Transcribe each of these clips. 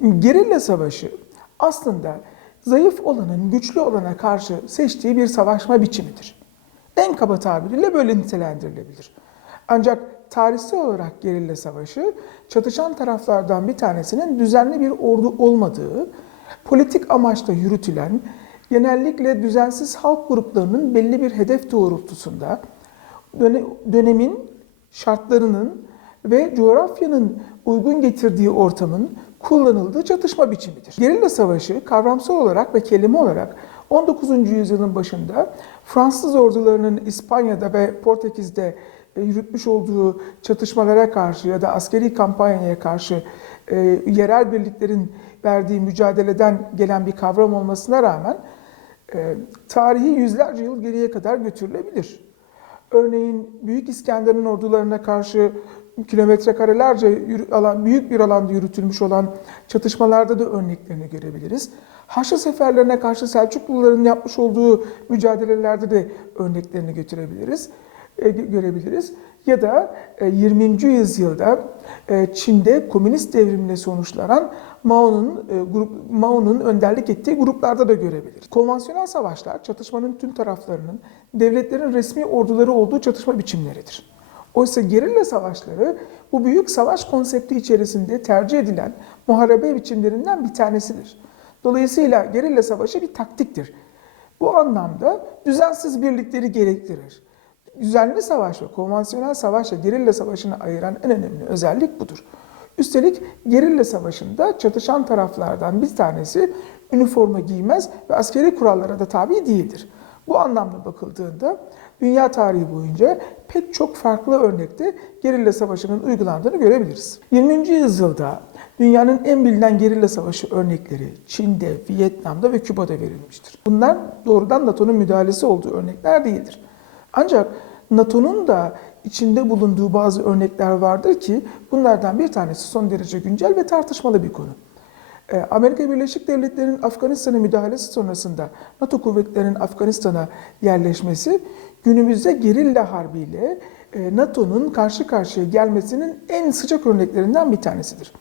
Gerilla savaşı aslında zayıf olanın güçlü olana karşı seçtiği bir savaşma biçimidir. En kaba tabiriyle böyle nitelendirilebilir. Ancak tarihsel olarak gerilla savaşı çatışan taraflardan bir tanesinin düzenli bir ordu olmadığı, politik amaçla yürütülen, genellikle düzensiz halk gruplarının belli bir hedef doğrultusunda döne- dönemin şartlarının ve coğrafyanın uygun getirdiği ortamın kullanıldığı çatışma biçimidir. Gerilla savaşı kavramsal olarak ve kelime olarak 19. yüzyılın başında Fransız ordularının İspanya'da ve Portekiz'de e, yürütmüş olduğu çatışmalara karşı ya da askeri kampanyaya karşı e, yerel birliklerin verdiği mücadeleden gelen bir kavram olmasına rağmen e, tarihi yüzlerce yıl geriye kadar götürülebilir. Örneğin Büyük İskender'in ordularına karşı kilometre karelerce alan, büyük bir alanda yürütülmüş olan çatışmalarda da örneklerini görebiliriz. Haçlı seferlerine karşı Selçukluların yapmış olduğu mücadelelerde de örneklerini götürebiliriz, e, gö- görebiliriz. Ya da e, 20. yüzyılda e, Çin'de komünist devrimle sonuçlanan Mao'nun e, grup Mao'nun önderlik ettiği gruplarda da görebiliriz. Konvansiyonel savaşlar çatışmanın tüm taraflarının devletlerin resmi orduları olduğu çatışma biçimleridir. Oysa gerilla savaşları bu büyük savaş konsepti içerisinde tercih edilen muharebe biçimlerinden bir tanesidir. Dolayısıyla gerilla savaşı bir taktiktir. Bu anlamda düzensiz birlikleri gerektirir. Düzenli savaş ve konvansiyonel savaşla gerilla savaşını ayıran en önemli özellik budur. Üstelik gerilla savaşında çatışan taraflardan bir tanesi üniforma giymez ve askeri kurallara da tabi değildir. Bu anlamda bakıldığında dünya tarihi boyunca pek çok farklı örnekte gerilla savaşının uygulandığını görebiliriz. 20. yüzyılda dünyanın en bilinen gerilla savaşı örnekleri Çin'de, Vietnam'da ve Küba'da verilmiştir. Bunlar doğrudan NATO'nun müdahalesi olduğu örnekler değildir. Ancak NATO'nun da içinde bulunduğu bazı örnekler vardır ki bunlardan bir tanesi son derece güncel ve tartışmalı bir konu. Ee, Amerika Birleşik Devletleri'nin Afganistan'a müdahalesi sonrasında NATO kuvvetlerinin Afganistan'a yerleşmesi günümüzde gerilla harbiyle e, NATO'nun karşı karşıya gelmesinin en sıcak örneklerinden bir tanesidir.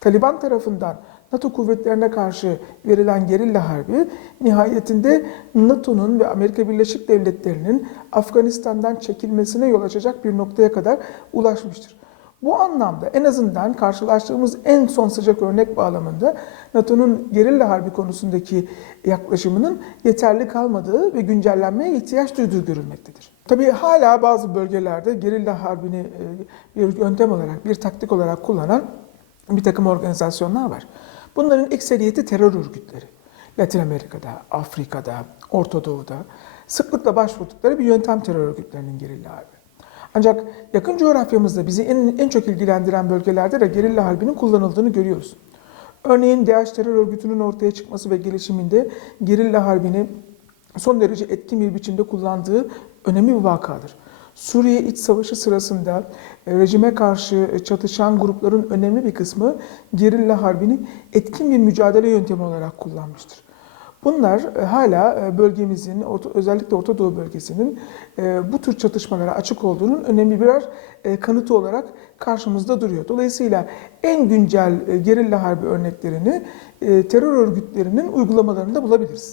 Taliban tarafından NATO kuvvetlerine karşı verilen gerilla harbi nihayetinde NATO'nun ve Amerika Birleşik Devletleri'nin Afganistan'dan çekilmesine yol açacak bir noktaya kadar ulaşmıştır. Bu anlamda en azından karşılaştığımız en son sıcak örnek bağlamında NATO'nun gerilla harbi konusundaki yaklaşımının yeterli kalmadığı ve güncellenmeye ihtiyaç duyduğu görülmektedir. Tabii hala bazı bölgelerde gerilla harbini e, bir yöntem olarak, bir taktik olarak kullanan bir takım organizasyonlar var. Bunların ekseriyeti terör örgütleri. Latin Amerika'da, Afrika'da, Orta Doğu'da sıklıkla başvurdukları bir yöntem terör örgütlerinin gerilla harbi. Ancak yakın coğrafyamızda bizi en, en çok ilgilendiren bölgelerde de gerilla harbinin kullanıldığını görüyoruz. Örneğin DAEŞ terör örgütünün ortaya çıkması ve gelişiminde gerilla harbini son derece etkin bir biçimde kullandığı önemli bir vakadır. Suriye İç Savaşı sırasında e, rejime karşı çatışan grupların önemli bir kısmı gerilla harbini etkin bir mücadele yöntemi olarak kullanmıştır. Bunlar e, hala e, bölgemizin, özellikle Orta Doğu bölgesinin e, bu tür çatışmalara açık olduğunun önemli birer kanıtı olarak karşımızda duruyor. Dolayısıyla en güncel gerilla harbi örneklerini terör örgütlerinin uygulamalarında bulabiliriz.